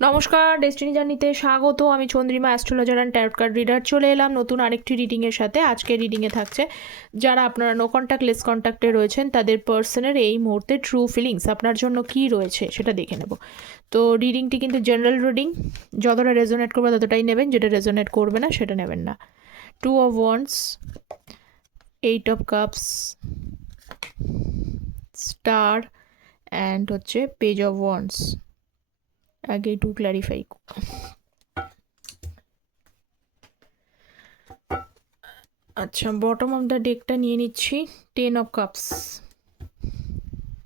নমস্কার, ডেস্টিনি জার্নিতে স্বাগত। আমি Chandrima, astrologer and tarot card reader. চলে এলাম নতুন আরেকটি রিডিংয়ের সাথে। আজকের রিডিংয়ে থাকছে যারা আপনারা নো কন্ট্যাক্ট লেস কন্ট্যাক্টে রয়েছেন তাদের পার্সনের এই মুহূর্তে ট্রু ফিলিংস আপনার জন্য কী রয়েছে সেটা দেখে নেব। তো রিডিংটি কিন্তু জেনারেল রিডিং, যতটা রেজোনেট করবে ততটাই নেবেন, যেটা রেজোনেট করবে না সেটা নেবেন না। 2 of Wands, 8 of Cups, star and হচ্ছে পেজ অফ ওয়ান্ডস। আগে একটু ক্ল্যারিফাই। আচ্ছা, বটম অফ দ্য ডেকটা নিয়ে নিচ্ছি 10 of Cups।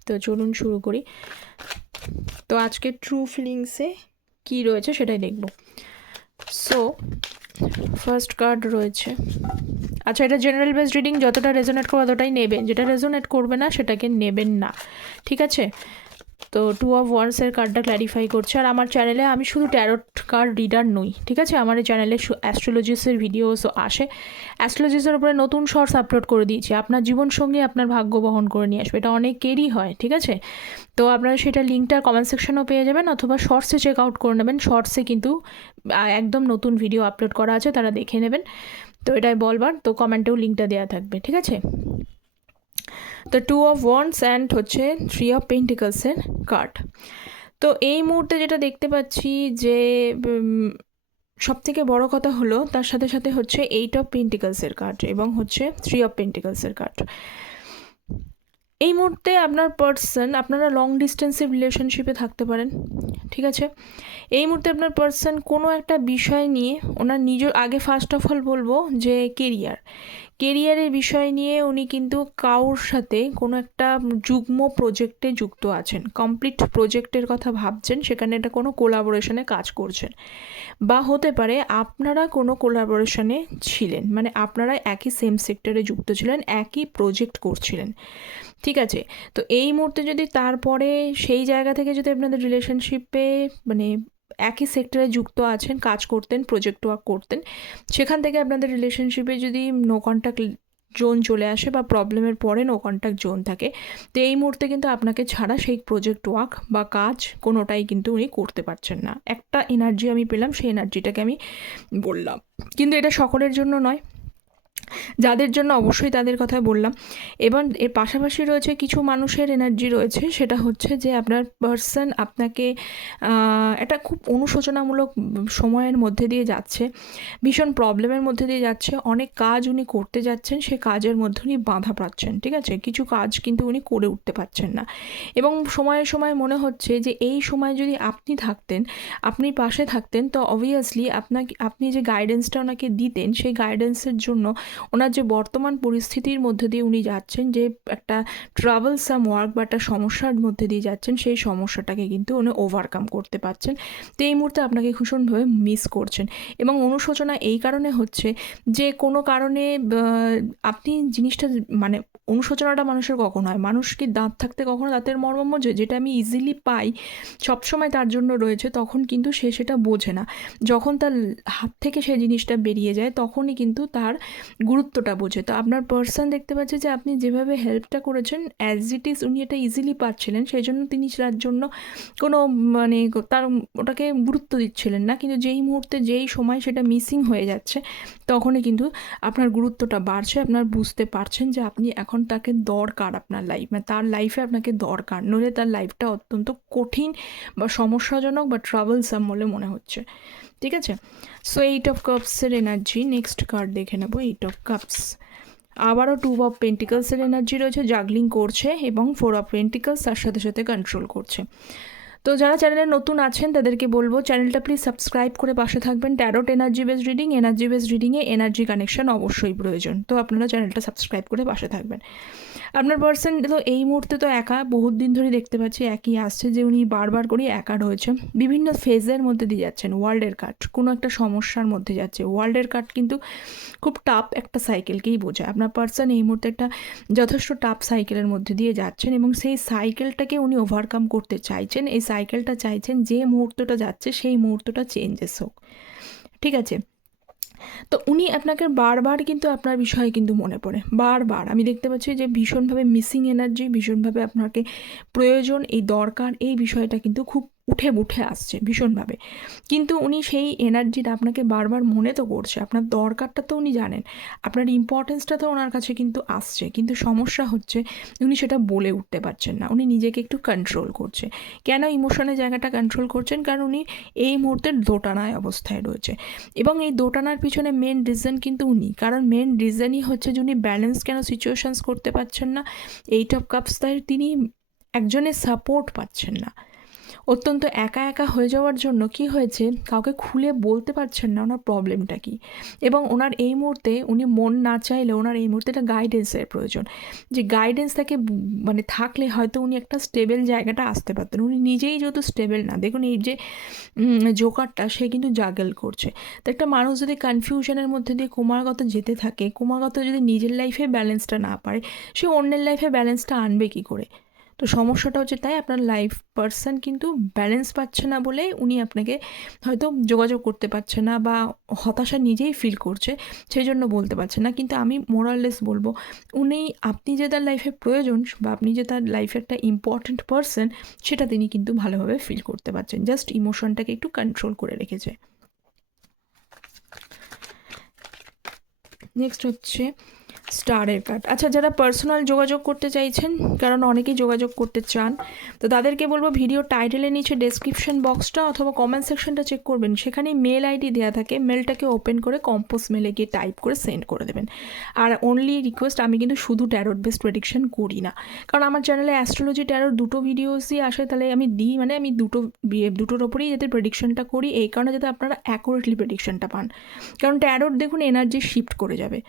তো চলুন শুরু করি। তো আজকে ট্রু ফিলিংসে কী রয়েছে সেটাই দেখব। সো ফার্স্ট কার্ড রয়েছে, আচ্ছা এটা জেনারেল বেস রিডিং, যতটা রেজোনেট করবে ততটাই নেবেন, যেটা রেজোনেট করবে না সেটাকে নেবেন না, ঠিক আছে? তো 2 of Wands-এর কার্ডটা ক্ল্যারিফাই করছে। আর আমার চ্যানেলে আমি শুধু ট্যারট কার্ড রিডার নই, ঠিক আছে? আমার এই চ্যানেলে অ্যাস্ট্রোলজিসের ভিডিওসও আসে। অ্যাস্ট্রোলজিসের উপরে নতুন শর্টস আপলোড করে দিয়েছি, আপনার জীবনসঙ্গী আপনার ভাগ্য বহন করে নিয়ে আসবে, এটা অনেকেরই হয়, ঠিক আছে? তো আপনারা সেটা লিঙ্কটা কমেন্ট সেকশনেও পেয়ে যাবেন, অথবা শর্টসে চেক আউট করে নেবেন। শর্টসে কিন্তু একদম নতুন ভিডিও আপলোড করা আছে, তারা দেখে নেবেন। তো এটাই বলবার, তো কমেন্টেও লিঙ্কটা দেওয়া থাকবে, ঠিক আছে? তো 2 of Wands অ্যান্ড হচ্ছে 3 of Pentacles-এর কার্ড। তো এই মুহূর্তে যেটা দেখতে পাচ্ছি যে সবথেকে বড় কথা হলো, তার সাথে সাথে হচ্ছে 8 of Pentacles-এর কার্ড এবং হচ্ছে 3 of Pentacles-এর কার্ড। এই মুহূর্তে আপনার পার্সন, আপনারা লং ডিস্টেন্সে রিলেশনশিপে থাকতে পারেন, ঠিক আছে? এই মুহূর্তে আপনার পার্সন কোনো একটা বিষয় নিয়ে ওনার নিজের, আগে ফার্স্ট অফ অল বলবো যে কেরিয়ারের বিষয় নিয়ে উনি কিন্তু কারোর সাথে কোনো একটা যুগ্ম প্রজেক্টে যুক্ত আছেন, কমপ্লিট প্রজেক্টের কথা ভাবছেন, সেখানে এটা কোনো কোলাবোরেশনে কাজ করছেন, বা হতে পারে আপনারা কোনো কোলাবোরেশনে ছিলেন, মানে আপনারা একই সেম সেক্টরে যুক্ত ছিলেন, একই প্রজেক্ট করছিলেন, ঠিক আছে? তো এই মুহূর্তে যদি তারপরে সেই জায়গা থেকে যদি আপনাদের রিলেশনশিপে মানে একই সেক্টরে যুক্ত আছেন, কাজ করতেন, প্রজেক্ট ওয়ার্ক করতেন, সেখান থেকে আপনাদের রিলেশনশিপে যদি নো কন্ট্যাক্ট জোন চলে আসে বা প্রবলেমের পরে নো কন্ট্যাক্ট জোন থাকে, তো এই মুহূর্তে কিন্তু আপনাকে ছাড়া সেই প্রজেক্ট ওয়ার্ক বা কাজ কোনোটাই কিন্তু উনি করতে পারছেন না। একটা এনার্জি আমি পেলাম, সেই এনার্জিটাকে আমি বললাম, কিন্তু এটা সকলের জন্য নয়, যাদের জন্য অবশ্যই তাদের কথা বললাম। এবং এর পাশাপাশি রয়েছে কিছু মানুষের এনার্জি রয়েছে, সেটা হচ্ছে যে আপনার পার্সন আপনাকে একটা খুব অনুশোচনামূলক সময়ের মধ্যে দিয়ে যাচ্ছে, ভীষণ প্রবলেমের মধ্যে দিয়ে যাচ্ছে, অনেক কাজ উনি করতে যাচ্ছেন, সে কাজের মধ্যে উনি বাধা পাচ্ছেন, ঠিক আছে? কিছু কাজ কিন্তু উনি করে উঠতে পারছেন না, এবং সময়ে সময়ে মনে হচ্ছে যে এই সময় যদি আপনি থাকতেন, আপনি পাশে থাকতেন, তো অবভিয়াসলি আপনি যে গাইডেন্সটা ওনাকে দিতেন, সেই গাইডেন্সের জন্য ওনার যে বর্তমান পরিস্থিতির মধ্যে দিয়ে উনি যাচ্ছেন, যে একটা ট্রাভেলসাম ওয়ার্ক বা একটা সমস্যার মধ্যে দিয়ে যাচ্ছেন, সেই সমস্যাটাকে কিন্তু উনি ওভারকাম করতে পারছেন। তো এই মুহূর্তে আপনাকে ভীষণভাবে মিস করছেন, এবং অনুশোচনা এই কারণে হচ্ছে যে কোনো কারণে আপনি জিনিসটা, মানে অনুশোচনাটা মানুষের কখন হয়, মানুষ কি দাঁত থাকতে কখনো দাঁতের মর্ম বোঝে? যেটা আমি ইজিলি পাই, সবসময় তার জন্য রয়েছে, তখন কিন্তু সে সেটা বোঝে না। যখন তার হাত থেকে সেই জিনিসটা বেরিয়ে যায়, তখনই কিন্তু তার গুরুত্বটা বোঝে। তো আপনার পার্সন দেখতে পাচ্ছে যে আপনি যেভাবে হেল্পটা করেছেন, অ্যাজ ইট ইজ উনি এটা ইজিলি পাচ্ছিলেন, সেই জন্য তিনি তার জন্য কোনো মানে তার ওটাকে গুরুত্ব দিচ্ছিলেন না, কিন্তু যেই মুহূর্তে যেই সময় সেটা মিসিং হয়ে যাচ্ছে, তখনই কিন্তু আপনার গুরুত্বটা বাড়ছে, আপনার বুঝতে পারছেন যে আপনি এখন তাকে দরকার, আপনার লাইফ, মানে তার লাইফে আপনাকে দরকার, নইলে তার লাইফটা অত্যন্ত কঠিন বা সমস্যাজনক বা ট্রাভেলসাম বলে মনে হচ্ছে, ঠিক আছে? সো 8 অফ কাপসের এনার্জি, নেক্সট কার্ড দেখে নেবো। 8 অফ কাপস, আবারও 2 অফ পেন্টিকলসের এনার্জি রয়েছে, জাগলিং করছে, এবং 4 অফ পেন্টিকলস তার সাথে সাথে কন্ট্রোল করছে। তো যারা চ্যানেলে নতুন আছেন তাদেরকে বলবো চ্যানেলটা প্লিজ সাবস্ক্রাইব করে পাশে থাকবেন। Tarot energy base reading, energy base রিডিংয়ে এনার্জি কানেকশন অবশ্যই প্রয়োজন, তো আপনারা চ্যানেলটা সাবস্ক্রাইব করে পাশে থাকবেন। আপনার পার্সন তো এই মুহূর্তে তো একা, বহুত দিন ধরে দেখতে পাচ্ছি একই আসছে যে উনি বারবার করে একা রয়েছে, বিভিন্ন ফেজের মধ্যে দিয়ে যাচ্ছেন। ওয়ার্ল্ডের কার্ড কোনো একটা সমস্যার মধ্যে যাচ্ছে, ওয়ার্ল্ডের কার্ড কিন্তু খুব টাফ একটা সাইকেলকেই বোঝায়। আপনার পার্সন এই মুহূর্তে একটা যথেষ্ট টাফ সাইকেলের মধ্যে দিয়ে যাচ্ছেন, এবং সেই সাইকেলটাকে উনি ওভারকাম করতে চাইছেন। এই সাইকেলটা চাইছেন যে মুহূর্তটা যাচ্ছে সেই মুহূর্তটা চেঞ্জেস হোক, ঠিক আছে? তো উনি আপনাকে বারবার কিন্তু আপনার বিষয়ে কিন্তু মনে পড়ে, বারবার আমি দেখতে পাচ্ছি যে ভীষণভাবে মিসিং এনার্জি, ভীষণভাবে আপনাকে প্রয়োজন, এই দরকার, এই বিষয়টা কিন্তু খুব উঠে উঠে আসছে ভীষণভাবে, কিন্তু উনি সেই এনার্জিটা আপনাকে বারবার মনে তো করছে, আপনার দরকারটা তো উনি জানেন, আপনার ইম্পর্টেন্সটা তো ওনার কাছে কিন্তু আসছে, কিন্তু সমস্যা হচ্ছে উনি সেটা বলে উঠতে পারছেন না, উনি নিজেকে একটু কন্ট্রোল করছে। কেন ইমোশনের জায়গাটা কন্ট্রোল করছেন? কারণ উনি এই মুহূর্তে দোটানায় অবস্থায় রয়েছে, এবং এই দোটানার পিছনে মেন রিজন কিন্তু উনি, কারণ মেন রিজনই হচ্ছে যে উনি ব্যালেন্স কেন সিচুয়েশনস করতে পারছেন না। 8 of Cups তাই তিনি একজনের সাপোর্ট পাচ্ছেন না, অত্যন্ত একা একা হয়ে যাওয়ার জন্য কি হয়েছে, কাউকে খুলে বলতে পারছেন না ওনার প্রবলেমটা কী, এবং ওনার এই মুহূর্তে উনি মন না চাইলে ওনার এই মুহূর্তে একটা গাইডেন্সের প্রয়োজন, যে গাইডেন্স তাকে মানে থাকলে হয়তো উনি একটা স্টেবল জায়গাটা আসতে পারতেন। উনি নিজেই যেহেতু স্টেবল না, দেখুন এই যে জোকারটা সে কিন্তু জাগল করছে, তো একটা মানুষ যদি কনফিউশনের মধ্যে দিয়ে ক্রমাগত যেতে থাকে, ক্রমাগত যদি নিজের লাইফে ব্যালেন্সটা না পারে, সে অন্যের লাইফে ব্যালেন্সটা আনবে কী করে? তো সমস্যাটা হচ্ছে তাই আপনার লাইফ পার্সন কিন্তু ব্যালেন্স পাচ্ছে না বলেই উনি আপনাকে হয়তো যোগাযোগ করতে পারছে না, বা হতাশা নিজেই ফিল করছে, সেই জন্য বলতে পারছে না। কিন্তু আমি মোরাললেস বলবো, উনি আপনি যে তার লাইফে প্রয়োজন বা আপনি যে তার লাইফে একটা ইম্পর্ট্যান্ট পার্সন, সেটা তিনি কিন্তু ভালোভাবে ফিল করতে পারছেন, জাস্ট ইমোশনটাকে একটু কন্ট্রোল করে রেখেছে। নেক্সট হচ্ছে স্টারের কার্ড। আচ্ছা, যারা পার্সোনাল যোগাযোগ করতে চাইছেন, কারণ অনেকেই যোগাযোগ করতে চান, তো তাদেরকে বলবো ভিডিও টাইটেলের নিচে ডেসক্রিপশন বক্সটা অথবা কমেন্ট সেকশনটা চেক করবেন, সেখানে মেল আইডি দেওয়া থাকে, মেলটাকে ওপেন করে কম্পোজ মেলে গিয়ে টাইপ করে সেন্ড করে দেবেন। আর অনলি রিকোয়েস্ট, আমি কিন্তু শুধু ট্যারোট বেসড প্রেডিকশন করি না, কারণ আমার চ্যানেলে অ্যাস্ট্রোলজি ট্যারোট দুটো ভিডিওসই আসে, তাহলে আমি দিই, মানে আমি দুটোর ওপরেই যাতে প্রেডিকশনটা করি, এই কারণে যাতে আপনারা অ্যাকুরেটলি প্রেডিকশনটা পান। কারণ ট্যারোট দেখুন এনার্জি শিফট করে যাবে,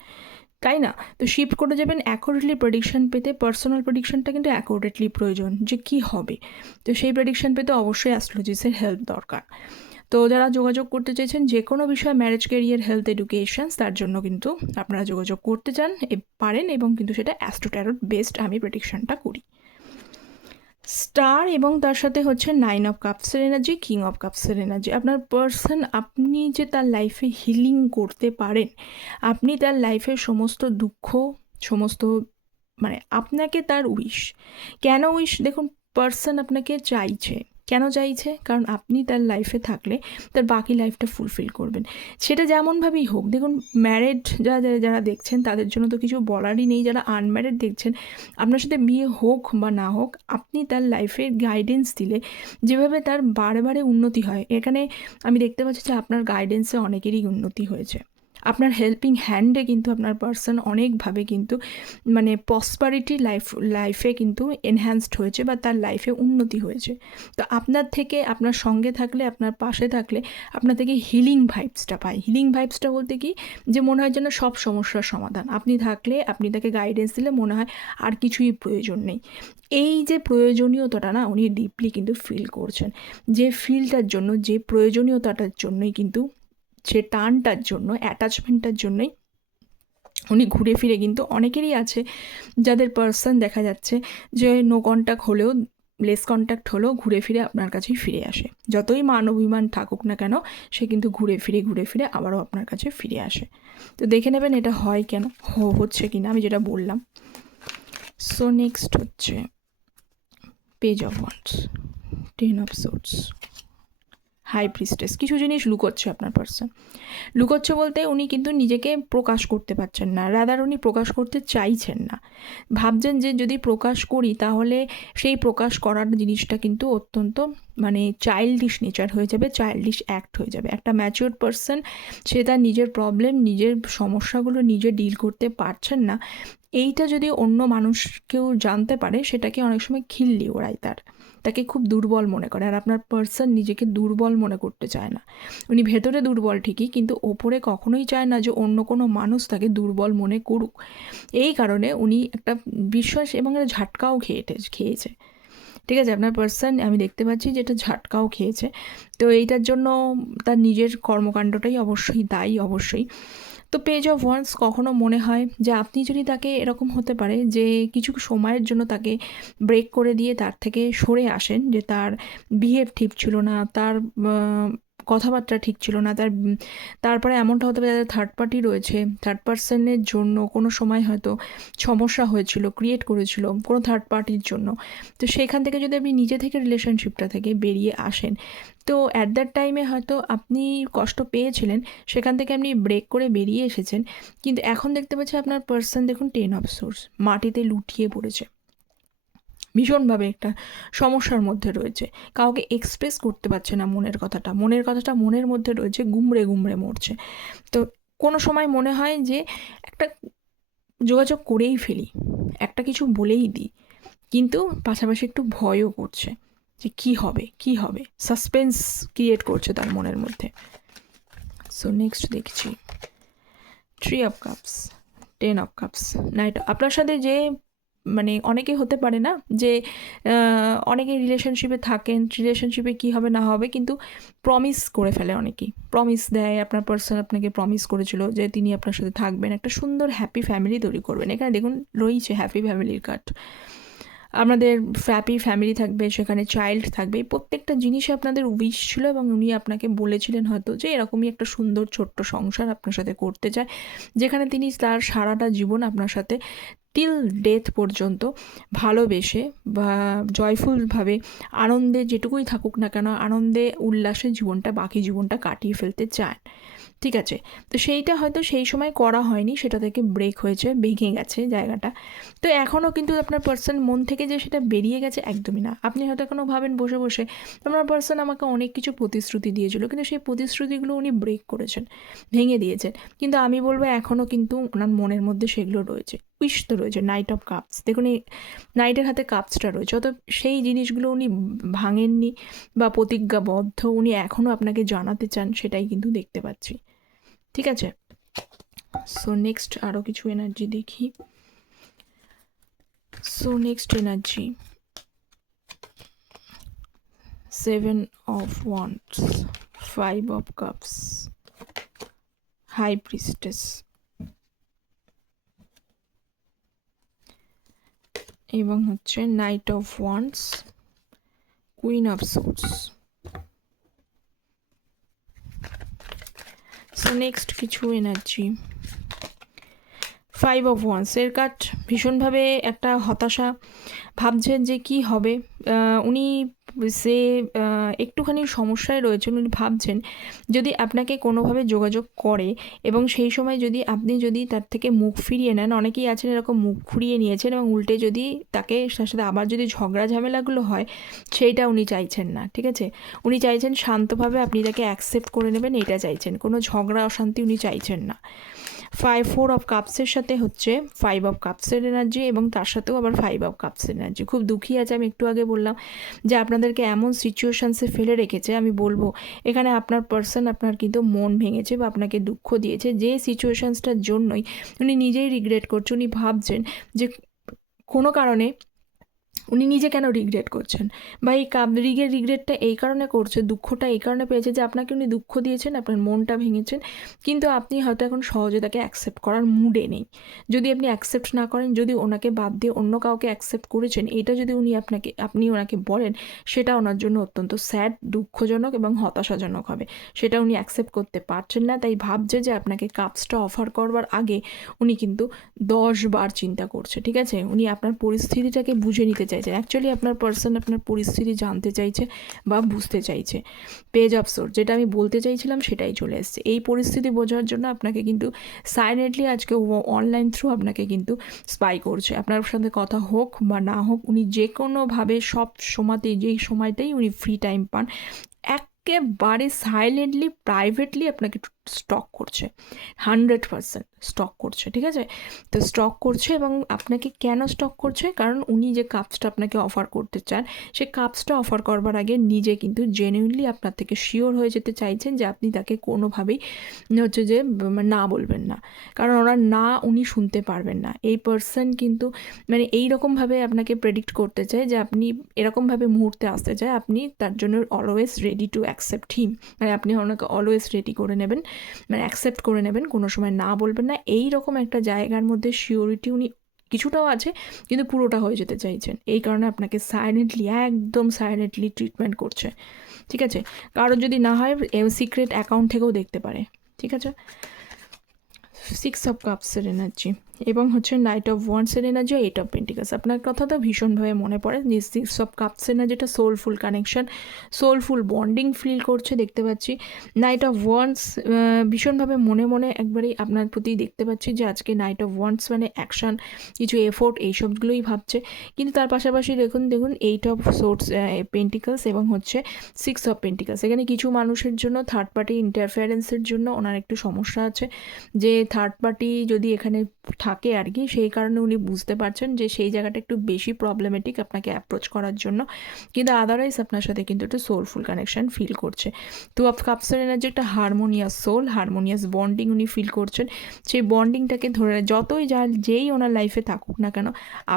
তাই না? তো শিফট করে যাবেন, অ্যাকুরেটলি প্রেডিকশন পেতে পার্সোনাল প্রেডিকশনটা কিন্তু অ্যাকুরেটলি প্রয়োজন, যে কী হবে, তো সেই প্রেডিকশন পেতে অবশ্যই অ্যাস্ট্রোলজিস্টের হেল্প দরকার। তো যারা যোগাযোগ করতে চাইছেন যে কোনো বিষয়ে, ম্যারেজ, ক্যারিয়ার, হেলথ, এডুকেশন, তার জন্য কিন্তু আপনারা যোগাযোগ করতে চান পারেন, এবং কিন্তু সেটা অ্যাস্ট্রো ট্যারোট বেসড আমি প্রেডিকশনটা করি। স্টার এবং তার সাথে হচ্ছে 9 of Cups-এর এনার্জি, কিং অফ কাপসের এনার্জি। আপনার পার্সন, আপনি যে তার লাইফে হিলিং করতে পারেন, আপনি তার লাইফের সমস্ত দুঃখ, সমস্ত মানে আপনাকে তার উইশ, কেন উইশ, দেখুন পার্সন আপনাকে চাইছে, কেন চাইছে, কারণ আপনি তার লাইফে থাকলে তার বাকি লাইফটা ফুলফিল করবেন, সেটা যেমনভাবেই হোক। দেখুন ম্যারেড যারা দেখছেন তাদের জন্য তো কিছু বলারই নেই, যারা আনম্যারেড দেখছেন, আপনার সাথে বিয়ে হোক বা না হোক, আপনি তার লাইফের গাইডেন্স দিলে যেভাবে তার বারে উন্নতি হয়, এখানে আমি দেখতে পাচ্ছি যে আপনার গাইডেন্সে অনেকেরই উন্নতি হয়েছে, আপনার হেল্পিং হ্যান্ডে কিন্তু আপনার পার্সন অনেকভাবে কিন্তু মানে প্রসপারিটি লাইফে কিন্তু এনহ্যান্সড হয়েছে, বা তার লাইফে উন্নতি হয়েছে। তো আপনার থেকে, আপনার সঙ্গে থাকলে, আপনার পাশে থাকলে আপনার থেকে হিলিং ভাইবসটা পাই। হিলিং ভাইবসটা বলতে কি, যে মনে হয় যেন সব সমস্যার সমাধান, আপনি থাকলে, আপনি তাকে গাইডেন্স দিলে মনে হয় আর কিছুই প্রয়োজন নেই। এই যে প্রয়োজনীয়তাটা না, উনি ডিপলি কিন্তু ফিল করছেন, যে ফিলটার জন্য, যে প্রয়োজনীয়তাটার জন্যই কিন্তু, সে টানটার জন্য, অ্যাটাচমেন্টটার জন্যই উনি ঘুরে ফিরে, কিন্তু অনেকেরই আছে যাদের পার্সন দেখা যাচ্ছে যে নো কন্ট্যাক্ট হলেও, লেস কন্ট্যাক্ট হলেও ঘুরে ফিরে আপনার কাছেই ফিরে আসে, যতই মান অভিমান থাকুক না কেন, সে কিন্তু ঘুরে ফিরে আবারও আপনার কাছে ফিরে আসে। তো দেখে নেবেন এটা হয় কেন, হচ্ছে কি না, আমি যেটা বললাম। সো নেক্সট হচ্ছে page of wands, 10 of Swords, high priestess. কিছু জিনিস লুকোচ্ছে আপনার পার্সন, লুকোচ্ছে বলতে উনি কিন্তু নিজেকে প্রকাশ করতে পারছেন না, রাদার উনি প্রকাশ করতে চাইছেন না, ভাবছেন যে যদি প্রকাশ করি তাহলে সেই প্রকাশ করার জিনিসটা কিন্তু অত্যন্ত মানে চাইল্ডিশ নেচার হয়ে যাবে, চাইল্ডিশ অ্যাক্ট হয়ে যাবে। একটা ম্যাচিওর পার্সন, সে তার নিজের প্রবলেম, নিজের সমস্যাগুলো নিজে ডিল করতে পারছেন না, এইটা যদি অন্য মানুষ কেউ জানতে পারে, সেটাকে অনেক সময় খিল্লি ওড়ায়, তাকে খুব দুর্বল মনে করে। আর আপনার পার্সন নিজেকে দুর্বল মনে করতে চায় না, উনি ভেতরে দুর্বল ঠিকই, কিন্তু ওপরে কখনোই চায় না যে অন্য কোনো মানুষ তাকে দুর্বল মনে করুক। এই কারণে উনি একটা বিশ্বাস এবং একটা ঝাটকাও খেয়েছে, ঠিক আছে? আপনার পার্সন আমি দেখতে পাচ্ছি যে এটা ঝাটকাও খেয়েছে, তো এইটার জন্য তার নিজের কর্মকাণ্ডটাই অবশ্যই দায়ী, অবশ্যই। তো পেজ অফ ওয়ান্ডস, কখনো মনে হয় যে আপনি যদি তাকে, এরকম হতে পারে যে কিছু সময়ের জন্য তাকে ব্রেক করে দিয়ে তার থেকে সরে আসেন, যে তার বিহেভ ঠিক ছিল না, তার কথাবার্তা ঠিক ছিল না, তারপরে এমনটা হতে পারে যাদের থার্ড পার্টি রয়েছে, থার্ড পার্সনের জন্য কোনো সময় হয়তো সমস্যা হয়েছিল, ক্রিয়েট করেছিল কোনো থার্ড পার্টির জন্য। তো সেখান থেকে যদি আপনি নিজে থেকে রিলেশনশিপটা থেকে বেরিয়ে আসেন, তো অ্যাট দ্যাট টাইমে হয়তো আপনি কষ্ট পেয়েছিলেন, সেখান থেকে আপনি ব্রেক করে বেরিয়ে এসেছেন। কিন্তু এখন দেখতে পাচ্ছি আপনার পার্সন দেখুন 10 অফ সোর্স, মাটিতে লুটিয়ে পড়েছে, ভীষণভাবে একটা সমস্যার মধ্যে রয়েছে, কাউকে এক্সপ্রেস করতে পারছে না মনের কথাটা মনের মধ্যে রয়েছে, গুমড়ে গুমড়ে মরছে। তো কোনো সময় মনে হয় যে একটা যোগাযোগ করেই ফেলি, একটা কিছু বলেই দিই, কিন্তু পাশাপাশি একটু ভয়ও করছে যে কি হবে, সাসপেন্স ক্রিয়েট করছে তার মনের মধ্যে। সো নেক্সট দেখছি 3 of cups, 10 of cups, night. আপনার সাথে যে মানে অনেকে হতে পারে না যে অনেকে রিলেশনশিপে থাকেন, রিলেশনশিপে কী হবে না হবে কিন্তু প্রমিস করে ফেলে, অনেকেই প্রমিস দেয়। আপনার পার্সন আপনাকে প্রমিস করেছিল যে তিনি আপনার সাথে থাকবেন, একটা সুন্দর হ্যাপি ফ্যামিলি তৈরি করবেন। এখানে দেখুন রয়েছে হ্যাপি ফ্যামিলির কার্ড, আপনাদের হ্যাপি ফ্যামিলি থাকবে, সেখানে চাইল্ড থাকবে, এই প্রত্যেকটা জিনিসে আপনাদের উইশ ছিল এবং উনি আপনাকে বলেছিলেন হয়তো যে এরকমই একটা সুন্দর ছোট্ট সংসার আপনার সাথে করতে চায়, যেখানে তিনি তার সারাটা জীবন আপনার সাথে টিল ডেথ পর্যন্ত ভালোবেসে বা জয়ফুলভাবে আনন্দে যেটুকুই থাকুক না কেন, আনন্দে উল্লাসে বাকি জীবনটা কাটিয়ে ফেলতে চান। ঠিক আছে, তো সেইটা হয়তো সেই সময় করা হয়নি, সেটা থেকে ব্রেক হয়েছে, ভেঙে গেছে জায়গাটা। তো এখনও কিন্তু আপনার পার্সন মন থেকে যে সেটা বেরিয়ে গেছে একদমই না। আপনি হয়তো এখনও ভাবেন বসে বসে আপনার পার্সন আমাকে অনেক কিছু প্রতিশ্রুতি দিয়েছিল, কিন্তু সেই প্রতিশ্রুতিগুলো উনি ব্রেক করেছেন, ভেঙে দিয়েছেন। কিন্তু আমি বলবো এখনও কিন্তু ওনার মনের মধ্যে সেগুলো রয়েছে, উইশ তো রয়েছে। নাইট অফ কাপস দেখুন, এই নাইটের হাতে কাপসটা রয়েছে, অত সেই জিনিসগুলো উনি ভাঙেননি বা প্রতিজ্ঞাবদ্ধ, উনি এখনও আপনাকে জানাতে চান, সেটাই কিন্তু দেখতে পাচ্ছি। ঠিক আছে, সো নেক্সট আরও কিছু এনার্জি দেখি। So next energy 7 of Wands, 5 of Cups, High Priestess, এবং হচ্ছে knight of wands, queen of swords. So next কিছু এনার্জি 5 অফ ওয়ান্ডস এর কার্ড, ভীষণভাবে একটা হতাশা, ভাবছেন যে কি হবে। উনি সে একটুখানি সমস্যায় রয়েছেন, উনি ভাবছেন যদি আপনাকে কোনোভাবে যোগাযোগ করে এবং সেই সময় যদি আপনি তার থেকে মুখ ফিরিয়ে নেন, অনেকেই আছেন এরকম মুখ ঘুরিয়ে নিয়েছেন এবং উল্টে যদি তার সাথে আবার যদি ঝগড়া ঝামেলাগুলো হয়, সেইটা উনি চাইছেন না। ঠিক আছে, উনি চাইছেন শান্তভাবে আপনি তাকে অ্যাকসেপ্ট করে নেবেন, এইটা চাইছেন, কোনো ঝগড়া অশান্তি উনি চাইছেন না। 4 অফ কাপসের সাথে হচ্ছে 5 অফ কাপসের এনার্জি এবং তার সাথেও আবার 5 অফ কাপসের এনার্জি। খুব দুঃখী আছে, আমি একটু আগে বললাম যে আপনাদেরকে এমন সিচুয়েশানসে ফেলে রেখেছে, আমি বলবো এখানে আপনার পার্সন আপনার কিন্তু মন ভেঙেছে বা আপনাকে দুঃখ দিয়েছে, যে সিচুয়েশানসটার জন্যই উনি নিজেই রিগ্রেট করছে। উনি ভাবছেন যে কোনো কারণে উনি নিজে কেন রিগ্রেট করছেন, বা এই রিগ্রেটটা এই কারণে করছে, দুঃখটা এই কারণে পেয়েছে যে আপনাকে উনি দুঃখ দিয়েছেন, আপনার মনটা ভেঙেছেন, কিন্তু আপনি হয়তো এখন সহজে তাকে অ্যাকসেপ্ট করার মুডে নেই। যদি আপনি অ্যাকসেপ্ট না করেন, যদি ওনাকে বাদ দিয়ে অন্য কাউকে অ্যাকসেপ্ট করেছেন, এটা যদি আপনি ওনাকে বলেন, সেটা ওনার জন্য অত্যন্ত স্যাড, দুঃখজনক এবং হতাশাজনক হবে। সেটা উনি অ্যাকসেপ্ট করতে পারছেন না, তাই ভাবছে যে আপনাকে কাপসটা অফার করবার আগে উনি কিন্তু 10 বার চিন্তা করছে। ঠিক আছে, উনি আপনার পরিস্থিতিটাকে বুঝে নিতে চাইছেন, অ্যাকচুয়ালি আপনার পার্সন আপনার পরিস্থিতি জানতে চাইছে বা বুঝতে চাইছে। পেজ অফ সোর্স, যেটা আমি বলতে চাইছিলাম সেটাই চলে এসছে। এই পরিস্থিতি বোঝার জন্য আপনাকে কিন্তু সাইলেন্টলি আজকে অনলাইন থ্রু আপনাকে কিন্তু স্পাই করছে। আপনার সাথে কথা হোক বা না হোক, উনি যে কোনোভাবে সব সময়তেই, যেই সময়তেই উনি ফ্রি টাইম পান, একেবারে সাইলেন্টলি প্রাইভেটলি আপনাকে স্টক করছে, 100% স্টক করছে। ঠিক আছে, তো স্টক করছে এবং আপনাকে কেন স্টক করছে, কারণ উনি যে কাপসটা আপনাকে অফার করতে চান, সে কাপসটা অফার করবার আগে নিজে কিন্তু জেনুইনলি আপনার থেকে শিওর হয়ে যেতে চাইছেন যে আপনি তাকে কোনোভাবেই হচ্ছে যে না বলবেন না, কারণ ওনার না উনি শুনতে পারবেন না। এই পার্সন কিন্তু মানে এইরকমভাবে আপনাকে প্রেডিক্ট করতে চায় যে আপনি এরকমভাবে মুহূর্তে আসতে চায়, আপনি তার জন্য অলওয়েজ রেডি টু অ্যাকসেপ্ট হিম, মানে আপনি ওনাকে অলওয়েজ রেডি করে নেবেন, মানে অ্যাকসেপ্ট করে নেবেন, কোনো সময় না বলবেন না। এই রকম একটা জায়গার মধ্যে শিওরিটি উনি কিছুটাও আছে, কিন্তু পুরোটা হয়ে যেতে চাইছেন, এই কারণে আপনাকে সাইলেন্টলি, একদম সাইলেন্টলি ট্রিটমেন্ট করছে। ঠিক আছে, কারোর যদি না হয় সিক্রেট অ্যাকাউন্ট থেকেও দেখতে পারে। ঠিক আছে, 6 অফ কাপসের এনার্জি এবং হচ্ছে নাইট অফ ওয়ান্ডসের এনার্জি, 8 অফ পেন্টিকালস। আপনার কথা তো ভীষণভাবে মনে পড়ে যে 6 অফ কাপস এনার্জিটা soulful connection, soulful bonding feel করছে দেখতে পাচ্ছি। নাইট অফ ওয়ান্ডস ভীষণভাবে মনে মনে একবারেই আপনার প্রতি দেখতে পাচ্ছি যে আজকে নাইট অফ ওয়ান্ডস মানে অ্যাকশন, কিছু এফোর্ট, এইসবগুলোই ভাবছে। কিন্তু তার পাশাপাশি দেখুন 8 অফ সোর্স পেন্টিকালস এবং হচ্ছে 6 অফ পেন্টিকালস। এখানে কিছু মানুষের জন্য থার্ড পার্টি ইন্টারফারেন্সের জন্য ওনার একটু সমস্যা আছে, যে থার্ড পার্টি যদি এখানে থাকে আর কি, সেই কারণে উনি বুঝতে পারছেন যে সেই জায়গাটা একটু বেশি প্রবলেমেটিক আপনাকে অ্যাপ্রোচ করার জন্য। কিন্তু আদারওয়াইজ আপনার সাথে কিন্তু একটু সোলফুল কানেকশন ফিল করছে। টু অফ কাপসের এনার্জি একটা হারমোনিয়াস সোল, হারমোনিয়াস বন্ডিং উনি ফিল করছেন। সেই বন্ডিংটাকে ধরে যতই যেই ওনার লাইফে থাকুক না কেন,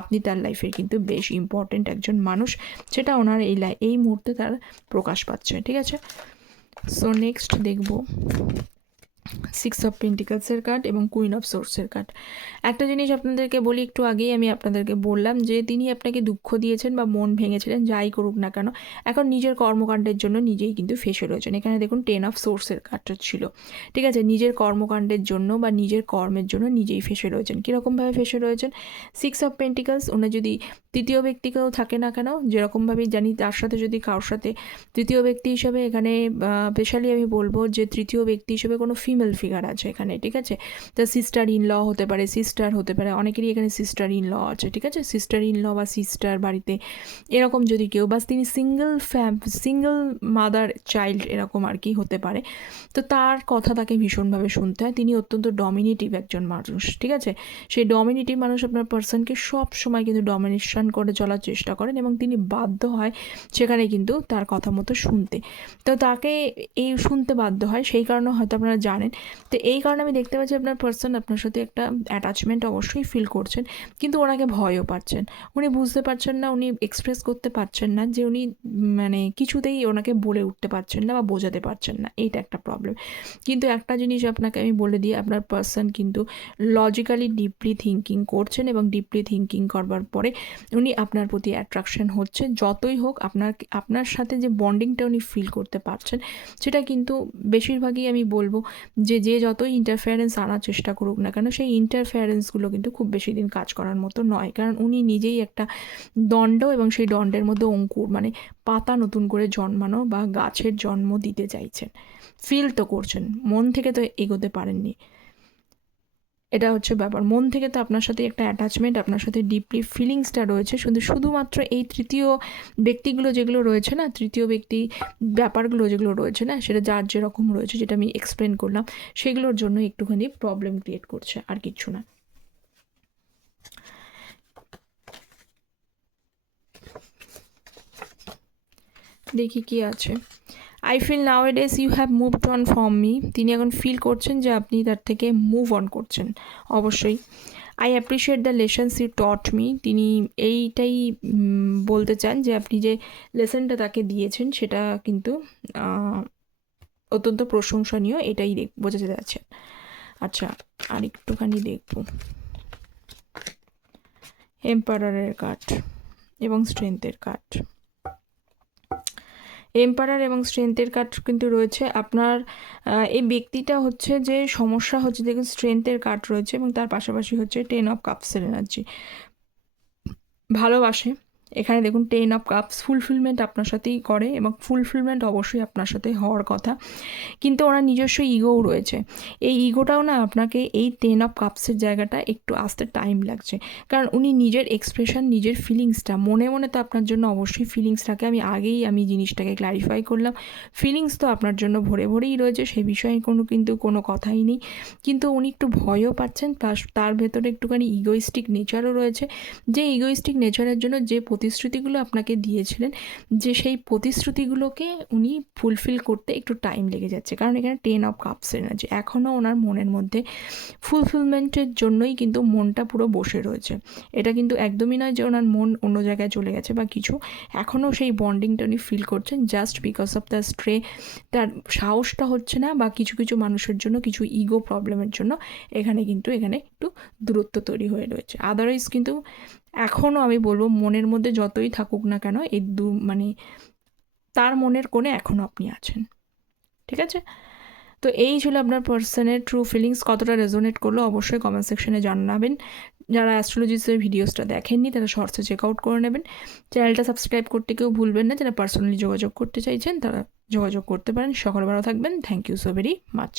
আপনি তার লাইফের কিন্তু বেশ ইম্পর্টেন্ট একজন মানুষ, সেটা ওনার এই মুহূর্তে তার প্রকাশ পাচ্ছে। ঠিক আছে, সো নেক্সট দেখব 6 অফ পেন্টিকালসের কার্ড এবং কুইন অফ সোর্সের কার্ড। একটা জিনিস আপনাদেরকে বলি, একটু আগেই আমি আপনাদেরকে বললাম যে তিনি আপনাকে দুঃখ দিয়েছেন বা মন ভেঙেছিলেন, যাই করুক না কেন এখন নিজের কর্মকাণ্ডের জন্য নিজেই কিন্তু ফেসে রয়েছেন। এখানে দেখুন 10 অফ সোর্সের কার্ডটা ছিল। ঠিক আছে, নিজের কর্মকাণ্ডের জন্য বা নিজের কর্মের জন্য নিজেই ফেসে রয়েছেন। কীরকমভাবে ফেসে রয়েছেন? 6 অফ পেন্টিকালস, ওনার যদি তৃতীয় ব্যক্তিকেও থাকে না কেন, যেরকমভাবেই জানি তার সাথে যদি কারোর সাথে তৃতীয় ব্যক্তি হিসেবে এখানে স্পেশালি আমি বলবো যে তৃতীয় ব্যক্তি হিসেবে কোনো ফিমেল ফিগার আছে এখানে। ঠিক আছে, তা সিস্টার ইন ল হতে পারে, সিস্টার হতে পারে, অনেকেরই এখানে সিস্টার ইন ল আছে। ঠিক আছে, সিস্টার ইন ল বা সিস্টার বাড়িতে এরকম যদি কেউ, বাস তিনি সিঙ্গল মাদার চাইল্ড এরকম আর কি হতে পারে, তো তার কথা তাকে ভীষণভাবে শুনতে হয়। তিনি অত্যন্ত ডমিনেটিভ একজন মানুষ। ঠিক আছে, সেই ডমিনেটিভ মানুষ আপনার পার্সনকে সব সময় কিন্তু ডমিনেশন করে চলার চেষ্টা করেন এবং তিনি বাধ্য হয় সেখানে কিন্তু তার কথা মতো শুনতে। তো তাকে এই শুনতে বাধ্য হয়, সেই কারণে হয়তো আপনারা জানেন। তো এই কারণে আমি দেখতে পাচ্ছি আপনার পার্সন আপনার সাথে একটা অ্যাটাচমেন্ট অবশ্যই ফিল করছেন, কিন্তু ওনাকে ভয়ও পাচ্ছেন। উনি বুঝতে পারছেন না, উনি এক্সপ্রেস করতে পারছেন না যে উনি মানে কিছুতেই ওনাকে বলে উঠতে পারছেন না বা বোঝাতে পারছেন না, এইটা একটা প্রবলেম। কিন্তু একটা জিনিস আপনাকে আমি বলে দিই, আপনার পার্সন কিন্তু লজিক্যালি ডিপলি থিঙ্কিং করছেন এবং ডিপলি থিঙ্কিং করবার পরে উনি আপনার প্রতি অ্যাট্রাকশন হচ্ছে। যতই হোক আপনার সাথে যে বন্ডিংটা উনি ফিল করতে পারছেন, সেটা কিন্তু বেশিরভাগই আমি বলবো যে যতই ইন্টারফেয়ারেন্স আনার চেষ্টা করুক না কেন, সেই ইন্টারফেয়ারেন্সগুলো কিন্তু খুব বেশি দিন কাজ করার মতো নয়। কারণ উনি নিজেই একটা দণ্ড এবং সেই দণ্ডের মধ্যে অঙ্কুর মানে পাতা নতুন করে জন্মানো বা গাছের জন্ম দিতে চাইছেন। ফিল তো করছেন, মন থেকে তো এগোতে পারেননি। এটা হচ্ছে ব্যাপার, মন থেকে তো আপনার সাথে একটা অ্যাটাচমেন্ট, আপনার সাথে ডিপলি ফিলিংসটা রয়েছে। শুধুমাত্র এই তৃতীয় ব্যক্তিগুলো যেগুলো রয়েছে না, তৃতীয় ব্যক্তি ব্যাপারগুলো যেগুলো রয়েছে না, সেটা যার যেরকম রয়েছে, যেটা আমি এক্সপ্লেন করলাম, সেগুলোর জন্য একটুখানি প্রবলেম ক্রিয়েট করছে, আর কিচ্ছু না। দেখি কি আছে। I feel nowadays you have moved on from me. তিনি এখন ফিল করছেন যে আপনি তার থেকে মুভ অন করছেন, অবশ্যই। I appreciate the lessons you taught me. তিনি এইটাই বলতে চান যে আপনি যে লেসনটা তাকে দিয়েছেন সেটা কিন্তু অত্যন্ত প্রশংসনীয়, এটাই বোঝাতে যাচ্ছে। আচ্ছা, আর একটুখানি দেখব এম্পারারের কার্ড এবং স্ট্রেংথের কার্ড। এম্পারার এবং স্ট্রেংথের কার্ড কিন্তু রয়েছে। আপনার এই ব্যক্তিটা হচ্ছে যে সমস্যা হচ্ছে, দেখুন স্ট্রেংথের কার্ড রয়েছে এবং তার পাশাপাশি হচ্ছে 10 অফ কাপসের এনার্জি। ভালোবাসে, এখানে দেখুন 10 অফ কাপস ফুলফিলমেন্ট আপনার সাথেই করে এবং ফুলফিলমেন্ট অবশ্যই আপনার সাথে হওয়ার কথা, কিন্তু ওনার নিজস্ব ইগোও রয়েছে। এই ইগোটাও না আপনাকে এই 10 অফ কাপসের জায়গাটা একটু আসতে টাইম লাগছে, কারণ উনি নিজের এক্সপ্রেশন, নিজের ফিলিংসটা মনে মনে তো আপনার জন্য অবশ্যই ফিলিংস থাকে। আমি জিনিসটাকে ক্ল্যারিফাই করলাম, ফিলিংস তো আপনার জন্য ভরে ভরেই রয়েছে, সেই বিষয়ে কোনো কথাই নেই। কিন্তু উনি একটু ভয়ও পাচ্ছেন, প্লাস তার ভেতরে একটুখানি ইগোইস্টিক নেচারও রয়েছে, যে ইগোইস্টিক নেচারের জন্য যে প্রতিশ্রুতিগুলো আপনাকে দিয়েছিলেন, যে সেই প্রতিশ্রুতিগুলোকে উনি ফুলফিল করতে একটু টাইম লেগে যাচ্ছে। কারণ এখানে 10 অফ কাপস এনার্জি, এখনও ওনার মনের মধ্যে ফুলফিলমেন্টের জন্যই কিন্তু মনটা পুরো বসে রয়েছে। এটা কিন্তু একদমই নয় যে ওনার মন অন্য জায়গায় চলে গেছে বা কিছু, এখনও সেই বন্ডিংটা উনি ফিল করছেন, জাস্ট বিকজ অফ দ্য তার সাহসটা হচ্ছে না, বা কিছু কিছু মানুষের জন্য কিছু ইগো প্রবলেমের জন্য এখানে একটু দূরত্ব তৈরি হয়ে রয়েছে। আদারওয়াইজ কিন্তু এখনও আমি বলবো মনের মধ্যে যতই থাকুক না কেন এই তার মনের কোণে এখনও আপনি আছেন। ঠিক আছে? তো এই ছিল আপনার পার্সনের ট্রু ফিলিংস। কতটা রেজোনেট করলো অবশ্যই কমেন্ট সেকশনে জানাবেন। যারা অ্যাস্ট্রোলজিস্টের ভিডিওসটা দেখেননি তারা শর্টসে চেক আউট করে নেবেন। চ্যানেলটা সাবস্ক্রাইব করতে কেউ ভুলবেন না। যারা পার্সোনালি যোগাযোগ করতে চাইছেন তারা যোগাযোগ করতে পারেন। সকলে ভালো থাকবেন। Thank you so very much.